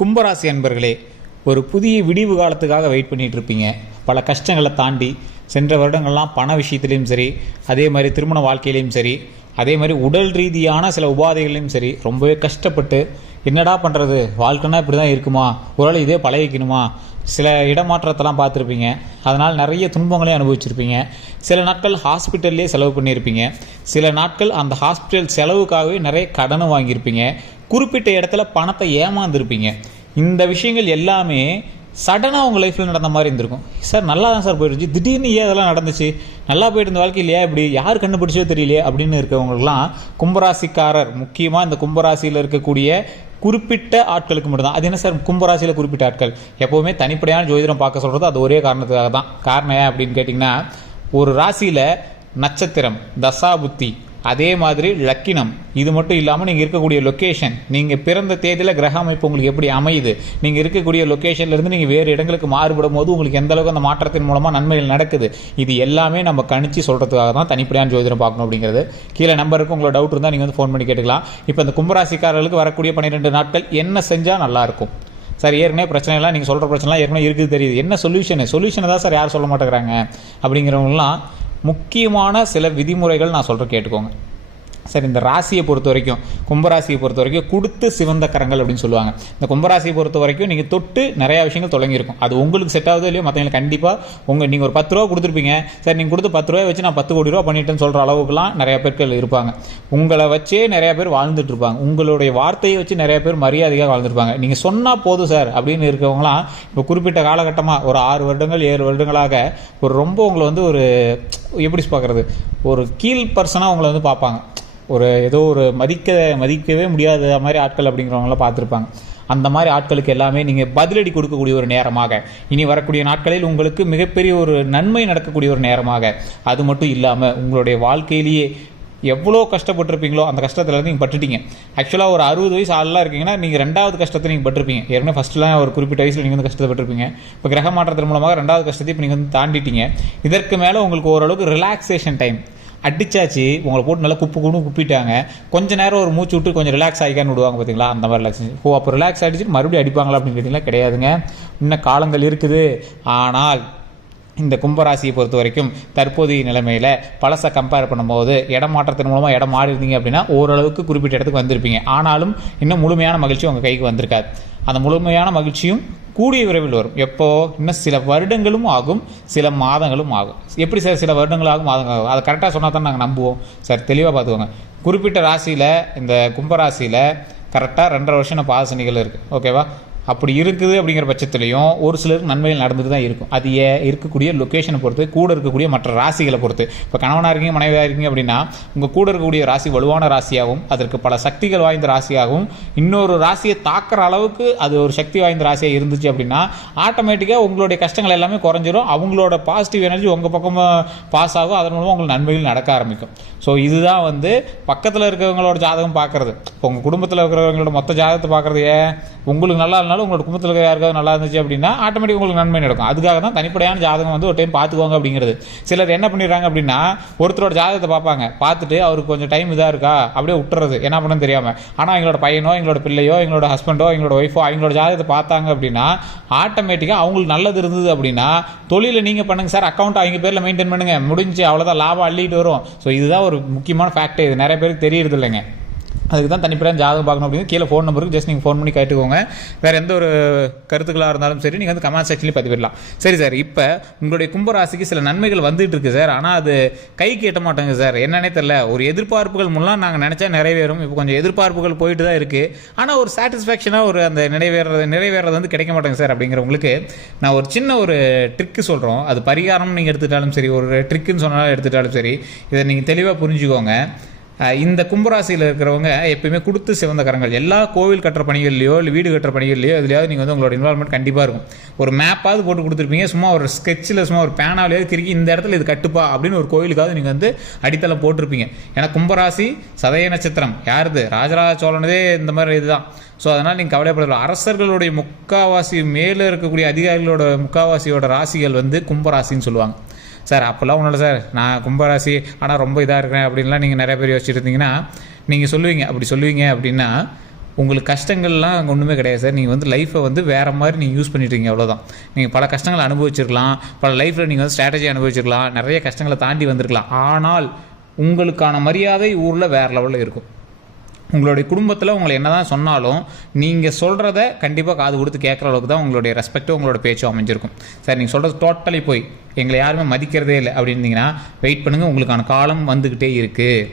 கும்பராசி அன்பர்களே, ஒரு புதிய விடிவு காலத்துக்காக வெயிட் பண்ணிகிட்டு இருப்பீங்க. பல கஷ்டங்களை தாண்டி சென்ற வருடங்கள்லாம் பண விஷயத்துலேயும் சரி, அதே மாதிரி திருமண வாழ்க்கையிலையும் சரி, அதே மாதிரி உடல் ரீதியான சில உபாதைகளையும் சரி ரொம்பவே கஷ்டப்பட்டு என்னடா பண்ணுறது, வாழ்க்கைன்னா இப்படி தான் இருக்குமா, ஒரு இதே பழகிக்கணுமா, சில இடமாற்றத்தெல்லாம் பார்த்துருப்பீங்க. அதனால் நிறைய துன்பங்களையும் அனுபவிச்சிருப்பீங்க. சில நாட்கள் ஹாஸ்பிட்டல்லே செலவு பண்ணியிருப்பீங்க. சில நாட்கள் அந்த ஹாஸ்பிட்டல் செலவுக்காகவே நிறைய கடனும் வாங்கியிருப்பீங்க. குறிப்பிட்ட இடத்துல பணத்தை ஏமாந்துருப்பீங்க. இந்த விஷயங்கள் எல்லாமே சடனாக உங்கள் லைஃப்பில் நடந்த மாதிரி இருந்திருக்கும். சார் நல்லா தான் சார் போயிடுச்சு, திடீர்னு ஏன் அதெல்லாம் நடந்துச்சு, நல்லா போயிட்டு இருந்த வாழ்க்கை இல்லையா, இப்படி யார் கண்டுபிடிச்சோ தெரியலையே அப்படின்னு இருக்கவங்களுக்குலாம் கும்பராசிக்காரர், முக்கியமாக இந்த கும்பராசியில் இருக்கக்கூடிய குறிப்பிட்ட ஆட்களுக்கு மட்டும்தான். அது என்ன சார் கும்பராசியில் குறிப்பிட்ட ஆட்கள்? எப்போவுமே தனிப்படையான ஜோதிடம் பார்க்க சொல்கிறது அது ஒரே காரணத்துக்காக தான். காரணம் ஏன் அப்படின்னு கேட்டிங்கன்னா, ஒரு ராசியில் நட்சத்திரம், தசாபுத்தி, அதே மாதிரி லக்கினம், இது மட்டும் இல்லாமல் நீங்கள் இருக்கக்கூடிய லொக்கேஷன், நீங்கள் பிறந்த தேதியில் கிரக அமைப்பு உங்களுக்கு எப்படி அமையுது, நீங்கள் இருக்கக்கூடிய லொக்கேஷன்லேருந்து நீங்கள் வேறு இடங்களுக்கு மாறுபடும் போது உங்களுக்கு எந்த அளவுக்கு அந்த மாற்றத்தின் மூலமாக நன்மைகள் நடக்குது, இது எல்லாமே நம்ம கணிச்சு சொல்கிறதுக்காக தான் தனிப்படையான ஜோதிடம் பார்க்கணும் அப்படிங்கிறது. கீழே நம்பருக்கு உங்களோட டவுட் இருந்தால் நீங்கள் வந்து ஃபோன் பண்ணி கேட்டுக்கலாம். இப்போ இந்த கும்பராசிக்காரர்களுக்கு வரக்கூடிய 12 நாட்கள் என்ன செஞ்சால் நல்லாயிருக்கும் சார்? ஏற்கனவே பிரச்சனைலாம் நீங்கள் சொல்கிற பிரச்சனைலாம் ஏற்கனவே இருக்குது தெரியுது, என்ன சொல்யூஷனை தான் சார் யார் சொல்ல மாட்டேங்கிறாங்க அப்படிங்கிறவங்களாம் முக்கியமான சில விதிமுறைகள் நான் சொல்கிறேன், கேட்டுக்கோங்க. சரி, இந்த ராசியை பொறுத்த வரைக்கும், கும்பராசியை பொறுத்த வரைக்கும் கொடுத்து சிவந்த கரங்கள் அப்படின்னு சொல்லுவாங்க. இந்த கும்பராசியை பொறுத்த வரைக்கும் நீங்கள் தொட்டு நிறையா விஷயங்கள் தொடங்கியிருக்கும். அது உங்களுக்கு செட் ஆகுதோ இல்லையோ, மற்றவங்களுக்கு கண்டிப்பாக நீங்கள் ஒரு 10 ரூபா கொடுத்துருப்பீங்க. சரி, நீங்கள் கொடுத்து 10 ரூபாய் வச்சு நான் 10 கோடி ரூபா பண்ணிட்டேன்னு சொல்கிற அளவுக்குலாம் நிறையா பேர்கள் இருப்பாங்க. உங்களை வச்சே நிறையா பேர் வாழ்ந்துட்டு இருப்பாங்க. உங்களுடைய வார்த்தையை வச்சு நிறைய பேர் மரியாதையாக வாழ்ந்துருப்பாங்க. நீங்கள் சொன்னால் போதும் சார் அப்படின்னு இருக்கவங்களாம் இப்போ குறிப்பிட்ட காலகட்டமாக ஒரு 6 வருடங்கள் 7 வருடங்களாக ஒரு ரொம்ப உங்களை வந்து ஒரு எப்படி பார்க்குறது, ஒரு கீழ் பர்சனாக உங்களை வந்து பார்ப்பாங்க. ஒரு ஏதோ ஒரு மதிக்கவே முடியாத மாதிரி ஆட்கள் அப்படிங்கிறவங்களாம் பார்த்துருப்பாங்க. அந்த மாதிரி ஆட்களுக்கு எல்லாமே நீங்கள் பதிலடி கொடுக்கக்கூடிய ஒரு நேரமாக, இனி வரக்கூடிய நாட்களில் உங்களுக்கு மிகப்பெரிய ஒரு நன்மை நடக்கக்கூடிய ஒரு நேரமாக, அது மட்டும் இல்லாமல் உங்களுடைய வாழ்க்கையிலேயே எவ்வளோ கஷ்டப்பட்டுருப்பீங்களோ அந்த கஷ்டத்தில் நீங்கள் பட்டுட்டீங்க. ஆக்சுவலாக ஒரு 60 வயசு ஆளெலாம் இருக்கீங்கன்னா நீங்கள் 2வது கஷ்டத்தை நீங்கள் பட்டிருப்பீங்க. ஏற்கனவே ஃபஸ்ட்டுலாம் ஒரு குறிப்பிட்ட வயசில் நீங்கள் வந்து கஷ்டப்பட்டுருப்பீங்க. இப்போ கிரக மாற்றத்தின் மூலமாக 2வது கஷ்டத்தை இப்போ நீங்கள் வந்து தாண்டிட்டீங்க. இதற்கு மேலே உங்களுக்கு ஓரளவுக்கு ரிலாக்ஸேஷன் டைம் அடிச்சாச்சு, உங்களை போட்டு நல்லா குப்பிட்டாங்க. கொஞ்சம் நேரம் ஒரு மூச்சு விட்டு கொஞ்சம் ரிலாக்ஸ் ஆகிக்கான்னு விடுவாங்க பார்த்தீங்களா, அந்த மாதிரி ரிலாக்ஸேஷன். அப்போ ரிலாக்ஸ் ஆகிடுச்சு மறுபடியும் அடிப்பாங்களா அப்படின்னு கேட்டிங்கன்னா கிடையாதுங்க. இன்னும் காலங்கள் இருக்குது. ஆனால் இந்த கும்பராசியை பொறுத்த வரைக்கும் தற்போதைய நிலைமையில் பழசை கம்பேர் பண்ணும்போது இடமாற்றத்தின் மூலமாக இடம் மாறி இருந்தீங்க அப்படின்னா ஓரளவுக்கு குறிப்பிட்ட இடத்துக்கு வந்திருப்பீங்க. ஆனாலும் இன்னும் முழுமையான மகிழ்ச்சி உங்கள் கைக்கு வந்திருக்காது. அந்த முழுமையான மகிழ்ச்சியும் கூடிய விரைவில் வரும். எப்போ? இன்னும் சில வருடங்களும் ஆகும், சில மாதங்களும் ஆகும். எப்படி சார் சில வருடங்கள் ஆகும், மாதங்கள் ஆகும்? அதை கரெக்டாக சொன்னால் தான் நாங்கள் நம்புவோம் சார். தெளிவாக பார்த்துக்கோங்க. குறிப்பிட்ட ராசியில், இந்த கும்பராசியில் கரெக்டாக 2.5 வருஷம் பாதசனிகள் இருக்குது, ஓகேவா? அப்படி இருக்குது அப்படிங்கிற பட்சத்துலையும் ஒரு சிலருக்கு நன்மைகள் நடந்துட்டு தான் இருக்கும். அது இருக்கக்கூடிய லொக்கேஷனை பொறுத்து, கூட இருக்கக்கூடிய மற்ற ராசிகளை பொறுத்து. இப்போ கணவனாக இருக்கீங்க, மனைவியாக இருக்கீங்க அப்படின்னா உங்கள் கூட இருக்கக்கூடிய ராசி வலுவான ராசியாகவும் அதற்கு பல சக்திகள் வாய்ந்த ராசியாகவும் இன்னொரு ராசியை தாக்குற அளவுக்கு அது ஒரு சக்தி வாய்ந்த ராசியாக இருந்துச்சு அப்படின்னா ஆட்டோமேட்டிக்காக உங்களுடைய கஷ்டங்கள் எல்லாமே குறைஞ்சிரும். அவங்களோட பாசிட்டிவ் எனர்ஜி உங்கள் பக்கமாக பாஸ் ஆகும். அதன் மூலமாக உங்களுக்கு நன்மைகள் நடக்க ஆரம்பிக்கும். ஸோ இதுதான் வந்து பக்கத்தில் இருக்கிறவங்களோட ஜாதகம் பார்க்குறது. இப்போ உங்கள் குடும்பத்தில் இருக்கிறவங்களோட மொத்த ஜாதகத்தை பார்க்குறது ஏன்? உங்களுக்கு நல்லா இருந்தாலும் உங்களோட குடும்பத்தில் இருக்கிற யாருக்காவது நல்லா இருந்துச்சு அப்படின்னா ஆட்டோமேட்டிக் உங்களுக்கு நன்மை நடக்கும். அதுக்காக தான் தனிப்படையான ஜாதகம் வந்து ஒரு டைம் பார்த்துக்கோங்க அப்படிங்கிறது. சிலர் என்ன பண்ணிடுறாங்க அப்படின்னா ஒருத்தரோட ஜாதகத்தை பார்ப்பாங்க, பார்த்துட்டு அவருக்கு கொஞ்சம் டைம் இதாக இருக்கா அப்படியே விட்டுறது, என்ன பண்ணணும்னு தெரியாமல். ஆனால் எங்களோட பையனோ எங்களோட பிள்ளையோ எங்களோட ஹஸ்பண்டோ எங்களோட ஒய்ஃபோ அவங்களோட ஜாதகத்தை பார்த்தாங்க அப்படின்னா ஆட்டோமேட்டிக்காக அவங்களுக்கு நல்லது இருந்தது அப்படின்னா தொழிலை நீங்கள் பண்ணுங்க சார், அக்கௌண்ட் அவங்க பேரில் மெயின்டைன் பண்ணுங்க, முடிஞ்சு அவ்வளோதான், லாபம் அள்ளிட்டு வரும். ஸோ இதுதான் ஒரு முக்கியமான ஃபேக்டர். இது நிறைய பேருக்கு தெரியறது இல்லைங்க. அதுக்கு தான் தனிப்படையான ஜாதகம் பார்க்கணும் அப்படின்னு கீழே ஃபோன் நம்பருக்கு ஜஸ்ட் நீங்கள் ஃபோன் பண்ணி கேட்டுக்கோங்க. வேறு எந்த ஒரு கருத்துக்களாக இருந்தாலும் சரி நீங்கள் வந்து கமெண்ட் செக்ஷன்லேயே பதிவிடலாம். சரி சார், இப்போ உங்களுடைய கும்பராசிக்கு சில நன்மைகள் வந்துட்டு இருக்கு சார், ஆனால் அது கைக்கு எட்ட மாட்டேங்க சார், என்னன்னே தெரியல. ஒரு எதிர்பார்ப்புகள் முன்னெல்லாம் நாங்கள் நினச்சா நிறைவேறும், இப்போ கொஞ்சம் எதிர்பார்ப்புகள் போயிட்டு தான் இருக்குது, ஆனால் ஒரு சாட்டிஸ்ஃபேக்ஷனாக ஒரு அந்த நிறைவேறது வந்து கிடைக்க மாட்டேங்க சார் அப்படிங்கிறவங்களுக்கு நான் ஒரு சின்ன ஒரு ட்ரிக்கு சொல்கிறோம். அது பரிகாரம் நீங்கள் எடுத்துட்டாலும் சரி, ஒரு ட்ரிக்குன்னு சொன்னாலும் எடுத்துட்டாலும் சரி, இதை நீங்கள் தெளிவாக புரிஞ்சுக்கோங்க. இந்த கும்பராசியில் இருக்கிறவங்க எப்பயுமே கொடுத்து சிவந்த கரங்கள். எல்லா கோவில் கட்டுற பணிகள்லையோ இல்லை வீடு கட்டுற பணிகள்லையோ எதுலையாவது நீங்கள் வந்து உங்களோட இன்வால்மெண்ட் கண்டிப்பாக இருக்கும். ஒரு மேப்பாவது போட்டு கொடுத்துருப்பீங்க, சும்மா ஒரு ஸ்கெட்சில் சும்மா ஒரு பேனாவிலேயே கிறுக்கி இந்த இடத்துல இது கட்டுப்பா அப்படின்னு ஒரு கோவிலுக்காவது நீங்கள் வந்து அடித்தளம் போட்டிருப்பீங்க. ஏன்னா கும்பராசி சதய நட்சத்திரம் யாருது? ராஜராஜ சோழனதே இந்த மாதிரி இதுதான். ஸோ அதனால் நீங்கள் கவலைப்படலாம். அரசர்களுடைய முக்காவாசி மேலே இருக்கக்கூடிய அதிகாரிகளோட முக்காவாசியோட ராசிகள் வந்து கும்பராசின்னு சொல்லுவாங்க. சார் அப்போல்லாம் ஒன்றும் இல்லை சார், நான் கும்பராசி ஆனால் ரொம்ப இதாக இருக்கிறேன் அப்படின்லாம் நீங்கள் நிறைய பேர் யோசிச்சுட்டு இருந்தீங்கன்னா நீங்கள் சொல்லுவீங்க. அப்படி சொல்லுவீங்க அப்படின்னா உங்களுக்கு கஷ்டங்கள்லாம் அங்கே ஒன்றுமே கிடையாது சார். நீங்கள் வந்து லைஃப்பை வந்து வேறு மாதிரி நீங்கள் யூஸ் பண்ணிட்டுருக்கீங்க, அவ்வளோதான். நீங்கள் பல கஷ்டங்களை அனுபவிச்சிருக்கலாம், பல லைஃப்பில் நீங்கள் வந்து ஸ்ட்ராட்டஜி அனுபவிச்சிருக்கலாம், நிறைய கஷ்டங்களை தாண்டி வந்திருக்கலாம். ஆனால் உங்களுக்கான மரியாதை ஊரில் வேறு லெவலில் இருக்கும். உங்களுடைய குடும்பத்தில் உங்களை என்ன தான் சொன்னாலும் நீங்கள் சொல்கிறத கண்டிப்பாக காது கொடுத்து கேட்குற அளவுக்கு தான் உங்களுடைய ரெஸ்பெக்டும் உங்களோட பேச்சும் அமைஞ்சிருக்கும். சார் நீங்கள் சொல்கிறது டோட்டலி போய் எங்களை யாருமே மதிக்கிறதே இல்லை அப்படின்னீங்கன்னா வெயிட் பண்ணுங்கள், உங்களுக்கான காலம் வந்துக்கிட்டே இருக்குது.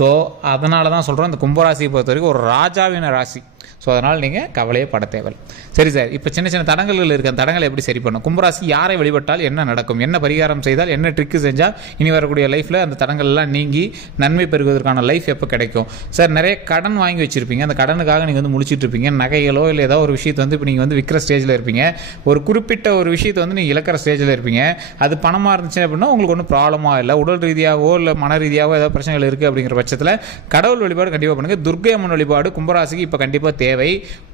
ஸோ அதனால தான் சொல்கிறோம், இந்த கும்பராசியை பொறுத்த வரைக்கும் ஒரு ராஜாவின ராசி. ஸோ அதனால் நீங்கள் கவலையே பட தேவை. சரி சார், இப்போ சின்ன சின்ன தடங்கல்கள் இருக்குது, அந்த தடங்களை எப்படி சரி பண்ணும்? கும்பராசி யாரை வழிபட்டால் என்ன நடக்கும், என்ன பரிகாரம் செய்தால், என்ன ட்ரிக்கு செஞ்சால் இனி வரக்கூடிய லைஃப்பில் அந்த தடங்கள்லாம் நீங்கி நன்மை பெறுவதற்கான லைஃப் எப்போ கிடைக்கும்? சார் நிறைய கடன் வாங்கி வச்சுருப்பீங்க, அந்த கடனுக்காக நீங்கள் வந்து முடிச்சுட்டு இருப்பீங்க. நகைகளோ இல்லை ஏதோ ஒரு விஷயத்தை வந்து இப்போ நீங்கள் வந்து விற்கிற ஸ்டேஜில் இருப்பீங்க. ஒரு குறிப்பிட்ட ஒரு விஷயத்தை வந்து நீங்கள் இழக்கிற ஸ்டேஜில் இருப்பீங்க. அது பணமாக இருந்துச்சு அப்படின்னா உங்களுக்கு ஒன்றும் ப்ராப்ளமாக இல்லை. உடல் ரீதியாகவோ இல்லை மன ரீதியாகவோ ஏதாவது பிரச்சனைகள் இருக்குது அப்படிங்கிற பட்சத்தில் கடவுள் வழிபாடு கண்டிப்பாக பண்ணுங்கள். துர்க்கை அம்மன் வழிபாடு கும்பராசிக்கு இப்போ கண்டிப்பாக தேவை.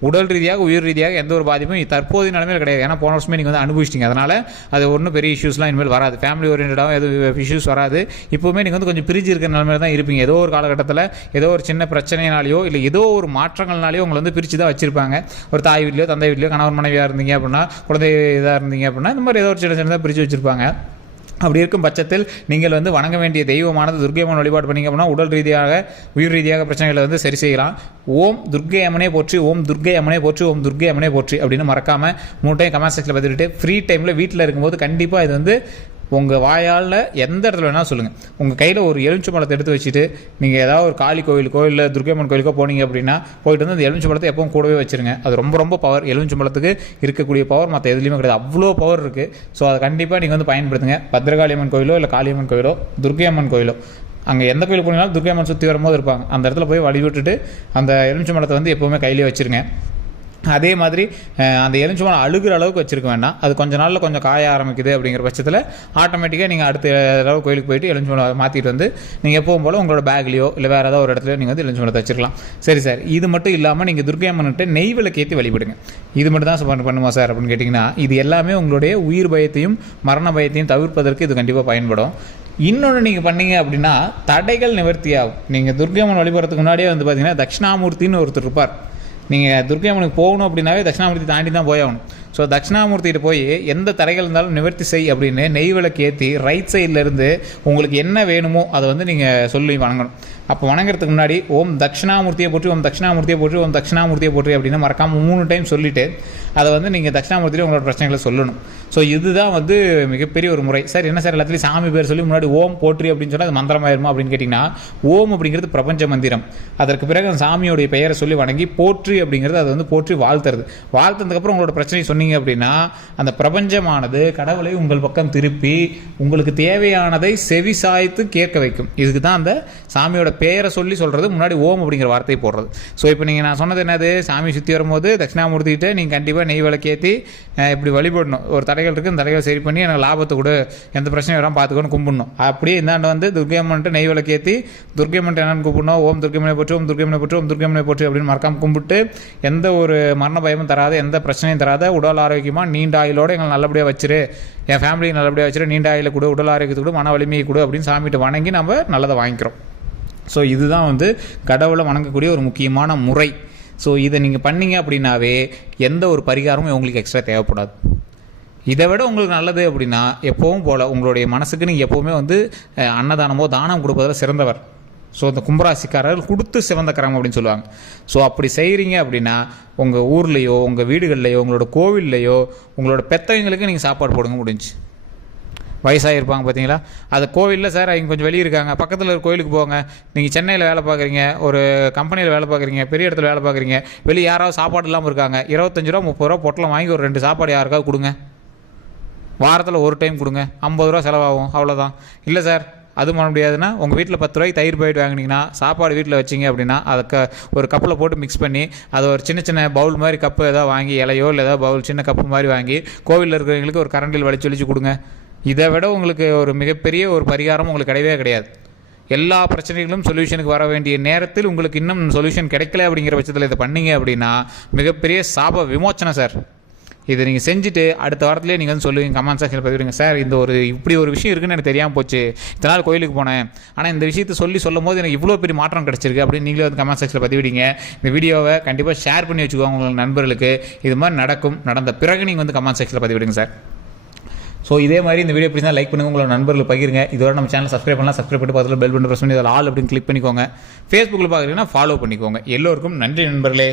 உடல் ரீதியாக உயிர் ரீதியாக எந்த ஒரு பாதிப்பும் தற்போதைய நிலைமையில் கிடையாது. ஏன்னா போன வருஷமே நீங்கள் வந்து அனுபவிச்சிட்டிங்க, அதனால் அது ஒன்றும் பெரிய இஷ்யூஸ்லாம் இனிமேல் வராது. ஃபேமிலி ஓரியன்டாகவும் எதுவும் இஷ்யூஸ் வராது. இப்போவுமே நீங்கள் வந்து கொஞ்சம் பிரிஞ்சு இருக்கிற நிலைமையில் தான் இருப்பீங்க. ஏதோ ஒரு காலகட்டத்தில் ஏதோ ஒரு சின்ன பிரச்சனைனாலேயோ இல்லை ஏதோ ஒரு மாற்றங்கள்னாலேயோ உங்களை வந்து பிரித்து தான் வச்சுருப்பாங்க. ஒரு தாய் வீட்லையோ தந்தை வீட்லையோ கணவன் மனைவியாக இருந்தீங்க அப்படின்னா, குழந்தை இதாக இருந்தீங்க அப்படின்னா, இந்த மாதிரி ஏதோ ஒரு சின்ன சின்னதாக பிரித்து வச்சுருப்பாங்க. அப்படி இருக்கும் பட்சத்தில் நீங்கள் வந்து வணங்க வேண்டிய தெய்வமானது துர்க்கை அம்மன் வழிபாடு பண்ணிங்க அப்படின்னா உடல் ரீதியாக உயிர் ரீதியாக பிரச்சனைகளை வந்து சரி செய்யலாம். ஓம் துர்க்கை அம்மனே போற்றி, ஓம் துர்க்கை அம்மனே போற்றி, ஓம் துர்க்கை அம்மனே போற்றி அப்படின்னு மறக்காமல் 3 டைம் கமெண்ட் செக்ஷனில் பார்த்துட்டு ஃப்ரீ டைமில் வீட்டில் இருக்கும்போது கண்டிப்பாக இது வந்து உங்கள் வாயால் எந்த இடத்துல வேணால் சொல்லுங்கள். உங்கள் கையில் ஒரு எலுமிச்சை பழத்தை எடுத்து வச்சுட்டு நீங்கள் ஏதாவது ஒரு காளி கோயிலுக்கோ இல்லை துர்க்கை அம்மன் கோயிலுக்கோ போனீங்க அப்படின்னா போயிட்டு வந்து அந்த எலுமிச்சை பழத்தை எப்பவும் கூடவே வச்சுருங்க. அது ரொம்ப ரொம்ப பவர். எலுமிச்சை பழத்துக்கு இருக்கக்கூடிய பவர் மற்ற எதுலேயுமே கிடையாது, அவ்வளோ பவர் இருக்குது. ஸோ அதை கண்டிப்பாக நீங்கள் வந்து பயன்படுத்துங்க. பத்ரகாளி அம்மன் கோயிலோ இல்லை காளியம்மன் கோயிலோ துர்க்கை அம்மன் கோயிலோ, அங்கே எந்த கோயிலுக்கு போனாலும் துர்க்கை அம்மன் சுற்றி வரும்போது இருப்பாங்க, அந்த இடத்துல போய் வழிவிட்டுட்டு அந்த எலுமிச்சை பழத்தை வந்து எப்போவுமே கையிலே வச்சுருங்க. அதே மாதிரி அந்த எலுமிச்சம்பழம் அழுகிற அளவுக்கு வச்சுருக்க வேண்டாம். அது கொஞ்சம் நாளில் கொஞ்சம் காய ஆரம்பிக்குது அப்படிங்கிற பட்சத்தில் ஆட்டோமேட்டிக்காக நீங்கள் அடுத்த தடவை கோயிலுக்கு போயிட்டு எலுமிச்சம்பழம் மாற்றிட்டு வந்து நீங்கள் எப்பவும் போல் உங்களோட பேக்லையோ இல்லை வேறு ஏதாவது ஒரு இடத்துல நீங்கள் வந்து எலுமிச்சம்பழத்தை வச்சுருக்கலாம். சரி சார், இது மட்டும் இல்லாமல் நீங்கள் துர்க்கை அம்மன்கிட்ட நெய் விளக்கேற்றி வழிபடுங்க. இது மட்டும் தான் பண்ணுமா சார் அப்படின்னு கேட்டிங்கன்னா, இது எல்லாமே உங்களுடைய உயிர் பயத்தையும் மரண பயத்தையும் தவிர்ப்பதற்கு இது கண்டிப்பாக பயன்படும். இன்னொன்று நீங்கள் பண்ணீங்க அப்படின்னா தடைகள் நிவர்த்தி ஆகும். நீங்கள் துர்க்கை அம்மன் வழிபடுறதுக்கு முன்னாடியே வந்து பார்த்தீங்கன்னா தட்சிணாமூர்த்தின்னு ஒருத்தர் இருப்பார். நீங்கள் துர்க்கை அம்மனுக்கு போகணும் அப்படின்னாவே தட்சிணாமூர்த்தி தாண்டி தான் போய் ஆகணும். ஸோ தட்சிணாமூர்த்திகிட்ட போய் எந்த தடைகள் இருந்தாலும் நிவர்த்தி செய் அப்படின்னு நெய் விளக்கு ஏற்றி ரைட் சைட்லேருந்து உங்களுக்கு என்ன வேணுமோ அதை வந்து நீங்கள் சொல்லி வணங்கணும். அப்போ வணங்குறதுக்கு முன்னாடி ஓம் தட்சிணாமூர்த்தியை போற்றி, ஓம் தட்சிணாமூர்த்தியை போற்றி, ஓம் தட்சிணாமூர்த்தியை போற்றி அப்படின்னு மறக்காமல் 3 டைம் சொல்லிவிட்டு அதை வந்து நீங்கள் தட்சிணாமூர்த்தியில் உங்களோட பிரச்சனைகளை சொல்லணும். ஸோ இதுதான் வந்து மிகப்பெரிய ஒரு முறை. சார் என்ன சார் எல்லாத்துலேயும் சாமி பேர் சொல்லி முன்னாடி ஓம் போற்றி அப்படின்னு சொன்னால் அது மந்திரமாயிருமா அப்படின்னு கேட்டிங்கன்னா, ஓம் அப்படிங்கிறது பிரபஞ்ச மந்திரம். அதற்கு பிறகு அந்த சாமியோடைய பெயரை சொல்லி வணங்கி போற்றி அப்படிங்கிறது அதை வந்து போற்றி வாழ்த்துறது. வாழ்த்ததுக்கப்புறம் உங்களோட பிரச்சனை சொன்னீங்க அப்படின்னா அந்த பிரபஞ்சமானது கடவுளை உங்கள் பக்கம் திருப்பி உங்களுக்கு தேவையானதை செவி சாய்த்து கேட்க வைக்கும். இதுக்கு தான் அந்த சாமியோட பெயரை சொல்லி சொல்கிறது, முன்னாடி ஓம் அப்படிங்கிற வார்த்தையை போடுறது. ஸோ இப்போ நீங்கள் நான் சொன்னது என்னது, சாமி சுற்றி வரும்போது தட்சிணாமூர்த்திகிட்ட நீங்கள் கண்டிப்பாக நெய் விளக்கேற்றி இப்படி வழிபடணும். ஒரு தடைகள் இருக்குது, அந்த தடைகளை சரி பண்ணி எனக்கு லாபத்தை கொடு, எந்த பிரச்சனையும் வராமல் பார்த்துக்கணும் கும்பிடணும். அப்படியே இந்தாண்டு வந்து துர்க்கை அம்மன்ட்டு நெய் விளக்கேற்றி துர்க்கை அம்மன்ட்டு என்னென்னு கூப்பிடணும், ஓம் துர்க்கை அம்மனை போற்றி, ஓம் துர்க்கை அம்மனை போற்றி, ஓம் துர்க்கை அம்மனை போற்றி அப்படின்னு மறக்காமல் கும்பிட்டு எந்த ஒரு மரண பயமும் தராத, எந்த பிரச்சனையும் தராத, உடல் ஆரோக்கியமாக நீண்ட ஆயுளோடு எங்களை நல்லபடியாக வச்சிரு, என் ஃபேமிலியை நல்லபடியாக வச்சிரு, நீண்ட ஆயுளை கொடு, உடல் ஆரோக்கியத்தை கொடு, மன வலிமையை கொடு அப்படின்னு சாமிகிட்ட வணங்கி நம்ம நல்லதை வாங்கிக்கிறோம். ஸோ இதுதான் வந்து கடவுளை வணங்கக்கூடிய ஒரு முக்கியமான முறை. ஸோ இதை நீங்கள் பண்ணீங்க அப்படின்னாவே எந்த ஒரு பரிகாரமும் உங்களுக்கு எக்ஸ்ட்ரா தேவைப்படாது. இதை விட உங்களுக்கு நல்லது அப்படின்னா எப்பவும் போல் உங்களுடைய மனசுக்கு நீங்கள் எப்போவுமே வந்து அன்னதானமோ தானம் கொடுப்பதில் சிறந்தவர். ஸோ இந்த கும்பராசிக்காரர்கள் கொடுத்து சிறந்த கரம் அப்படின்னு சொல்லுவாங்க. ஸோ அப்படி செய்கிறீங்க அப்படின்னா உங்கள் ஊர்லேயோ உங்கள் வீடுகள்லையோ உங்களோட கோவில்லையோ உங்களோட பெத்தவங்களுக்கு நீங்கள் சாப்பாடு போடுங்க முடிஞ்சு. வயசாகிருப்பாங்க பார்த்தீங்களா, அது கோவிலில் சார் அவங்க கொஞ்சம் வெளியே இருக்காங்க, பக்கத்தில் ஒரு கோயிலுக்கு போங்க. நீங்கள் சென்னையில் வேலை பார்க்குறீங்க, ஒரு கம்பெனியில் வேலை பார்க்குறீங்க, பெரிய இடத்துல வேலை பார்க்குறீங்க, வெளியே யாராவது சாப்பாடு இல்லாமல் இருக்காங்க, 25 ரூபா 30 ரூபா பொட்டலம் வாங்கி ஒரு 2 சாப்பாடு யாருக்காவது கொடுங்க. வாரத்தில் ஒரு டைம் கொடுங்க, 50 ரூபா செலவாகும், அவ்வளோதான். இல்லை சார் அது பண்ண முடியாதுன்னா உங்கள் வீட்டில் 10 ரூபாய்க்கு தயிர் பாக்கெட் வாங்கினீங்கன்னா சாப்பாடு வீட்டில் வச்சிங்க அப்படின்னா அதை ஒரு கப்பில் போட்டு மிக்ஸ் பண்ணி அதை ஒரு சின்ன சின்ன பவுல் மாதிரி கப்பு ஏதாவது வாங்கி, இலையோ இல்லை ஏதாவது பவுல் சின்ன கப்பு மாதிரி வாங்கி கோவிலில் இருக்கிறவங்களுக்கு ஒரு கரண்டில் வலிச்சு கொடுங்க. இதை விட உங்களுக்கு ஒரு மிகப்பெரிய ஒரு பரிகாரம் உங்களுக்கு கிடையவே கிடையாது. எல்லா பிரச்சனைகளும் சொல்யூஷனுக்கு வர வேண்டிய நேரத்தில் உங்களுக்கு இன்னும் சொல்யூஷன் கிடைக்கல அப்படிங்கிற பட்சத்தில் இதை பண்ணீங்க அப்படின்னா மிகப்பெரிய சாப விமோச்சனை சார். இதை நீங்கள் செஞ்சுட்டு அடுத்த வாரத்திலே நீங்கள் வந்து சொல்லுவீங்க, கமெண்ட் செக்ஷனில் பதிவிடுங்க. சார் இந்த இப்படி ஒரு விஷயம் இருக்குன்னு எனக்கு தெரியாமல் போச்சு, இத்தனை நாள் கோயிலுக்கு போனேன், ஆனால் இந்த விஷயத்தை சொல்லும் போது எனக்கு இவ்வளோ பெரிய மாற்றம் கிடச்சிருக்கு அப்படின்னு நீங்களே வந்து கமெண்ட் செக்ஷனில் பதிவிடுங்க. இந்த வீடியோவை கண்டிப்பாக ஷேர் பண்ணி வச்சுக்கோங்க உங்கள் நண்பர்களுக்கு. இது மாதிரி நடந்த பிறகு நீங்கள் வந்து கமெண்ட் செக்ஷனில் பதிவிடுங்க சார். ஸோ இதே மாதிரி இந்த வீடியோ பிடிச்சா லைக் பண்ணுங்கள், உங்களோட நண்பர்களுக்கு பகிருங்க. இதோட நம்ம சேனல் சப்ஸ்கிரைப் பண்ணலாம், சப்ஸ்கிரைப் பண்ணி பக்கத்தில் பெல் பட்டன் ப்ரெஸ் பண்ணி அதில் ஆல் அப்படின்னு கிளிக் பண்ணிக்கோங்க. ஃபேஸ்புக்கில் பார்க்குறீங்கன்னா ஃபாலோ பண்ணிக்கோங்க. எல்லோருக்கும் நன்றி நண்பர்களே.